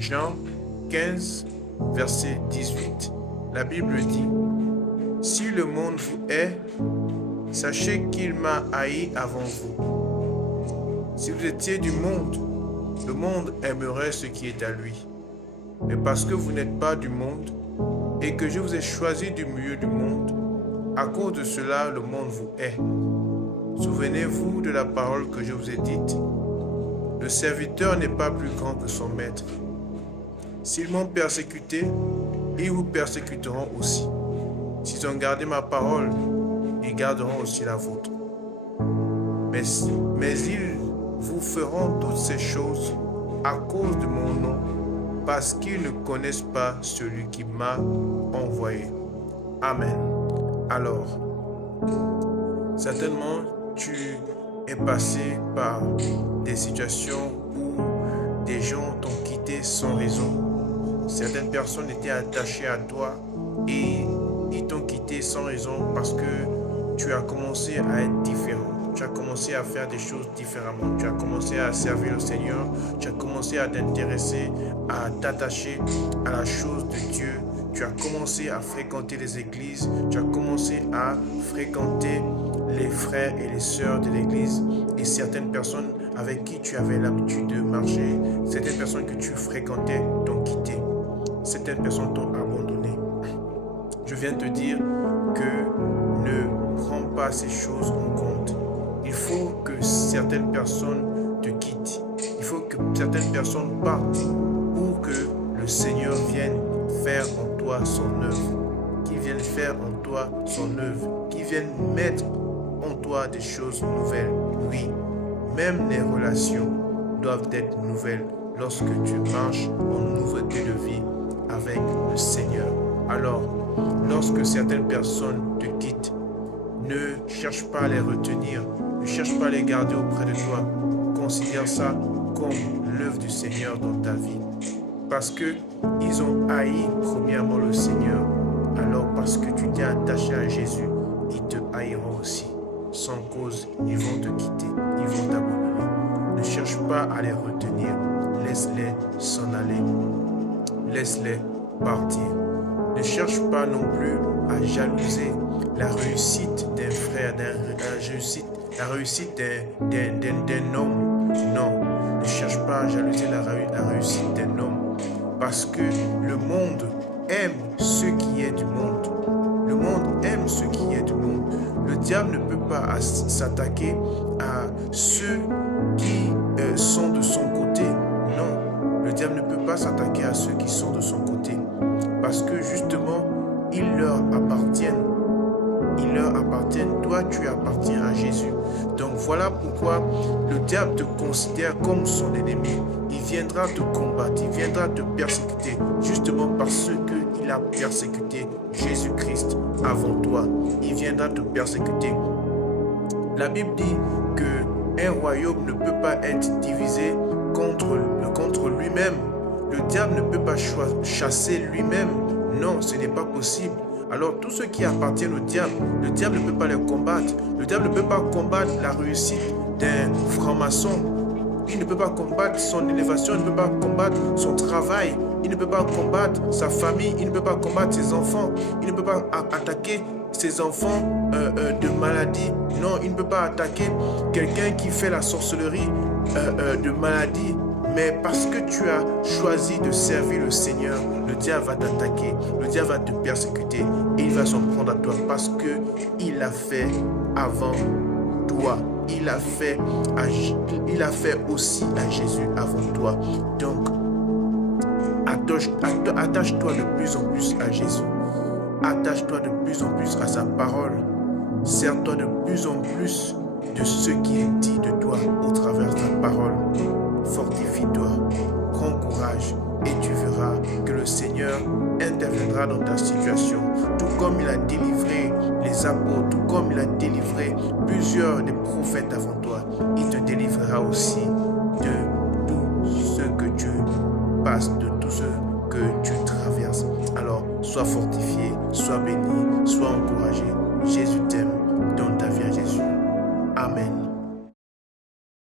Jean 15, verset 18, la Bible dit: « Si le monde vous hait, sachez qu'il m'a haï avant vous. Si vous étiez du monde, le monde aimerait ce qui est à lui. Mais parce que vous n'êtes pas du monde, et que je vous ai choisi du milieu du monde, à cause de cela, le monde vous hait. Souvenez-vous de la parole que je vous ai dite. Le serviteur n'est pas plus grand que son maître. S'ils m'ont persécuté, ils vous persécuteront aussi. S'ils ont gardé ma parole, ils garderont aussi la vôtre. Mais ils vous feront toutes ces choses à cause de mon nom, parce qu'ils ne connaissent pas celui qui m'a envoyé. Amen. Alors, certainement, tu es passé par des situations où des gens t'ont quitté sans raison. Certaines personnes étaient attachées à toi et ils t'ont quitté sans raison parce que tu as commencé à être différent. Tu as commencé à faire des choses différemment. Tu as commencé à servir le Seigneur. Tu as commencé à t'intéresser, à t'attacher à la chose de Dieu. Tu as commencé à fréquenter les églises. Tu as commencé à fréquenter les frères et les sœurs de l'église. Et certaines personnes avec qui tu avais l'habitude de marcher, certaines personnes que tu fréquentais t'ont quitté. Certaines personnes t'ont abandonné. Je viens te dire que ne prends pas ces choses en compte. Il faut que certaines personnes te quittent. Il faut que certaines personnes partent pour que le Seigneur vienne faire en toi son œuvre. Qu'il vienne faire en toi son œuvre. Qu'il vienne mettre en toi des choses nouvelles. Oui, même les relations doivent être nouvelles lorsque tu marches en nouveauté de vie avec le Seigneur. Alors, lorsque certaines personnes te quittent, ne cherche pas à les retenir, ne cherche pas à les garder auprès de toi. Considère ça comme l'œuvre du Seigneur dans ta vie. Parce qu'ils ont haï premièrement le Seigneur. Alors parce que tu t'es attaché à Jésus, ils te haïront aussi. Sans cause, ils vont te quitter, ils vont t'abandonner. Ne cherche pas à les retenir, laisse-les s'en aller. Laisse-les partir. Ne cherche pas non plus à jalouser la réussite d'un frère, la réussite d'un homme. Non, ne cherche pas à jalouser la réussite d'un homme. Parce que le monde aime ce qui est du monde. Le monde aime ce qui est du monde. Le diable ne peut pas s'attaquer à ceux qui sont de son côté. Non, le diable ne peut pas s'attaquer à ceux qui sont de son côté. Parce que justement, ils leur appartiennent. Ils leur appartiennent. Toi, tu appartiens à Jésus. Donc voilà pourquoi le diable te considère comme son ennemi. Il viendra te combattre, il viendra te persécuter. Justement parce qu'il a persécuté Jésus-Christ avant toi. Il viendra te persécuter. La Bible dit qu'un royaume ne peut pas être divisé contre lui-même. Le diable ne peut pas chasser lui-même. Non, ce n'est pas possible. Alors, tous ceux qui appartiennent au diable, le diable ne peut pas les combattre. Le diable ne peut pas combattre la réussite d'un franc-maçon. Il ne peut pas combattre son élévation, il ne peut pas combattre son travail. Il ne peut pas combattre sa famille, il ne peut pas combattre ses enfants. Il ne peut pas attaquer ses enfants de maladie. Non, il ne peut pas attaquer quelqu'un qui fait la sorcellerie de maladie. Mais parce que tu as choisi de servir le Seigneur, le diable va t'attaquer, le diable va te persécuter et il va s'en prendre à toi parce qu'il l'a fait avant toi. Il a fait aussi à Jésus avant toi. Donc, attache-toi de plus en plus à Jésus. Attache-toi de plus en plus à sa parole. Sers-toi de plus en plus de ce qui est dit de toi au travers de sa parole. Fortifie-toi, prends courage et tu verras que le Seigneur interviendra dans ta situation. Tout comme il a délivré les apôtres, tout comme il a délivré plusieurs des prophètes avant toi, il te délivrera aussi de tout ce que tu passes, de tout ce que tu traverses. Alors, sois fortifié, sois béni, sois encouragé. Jésus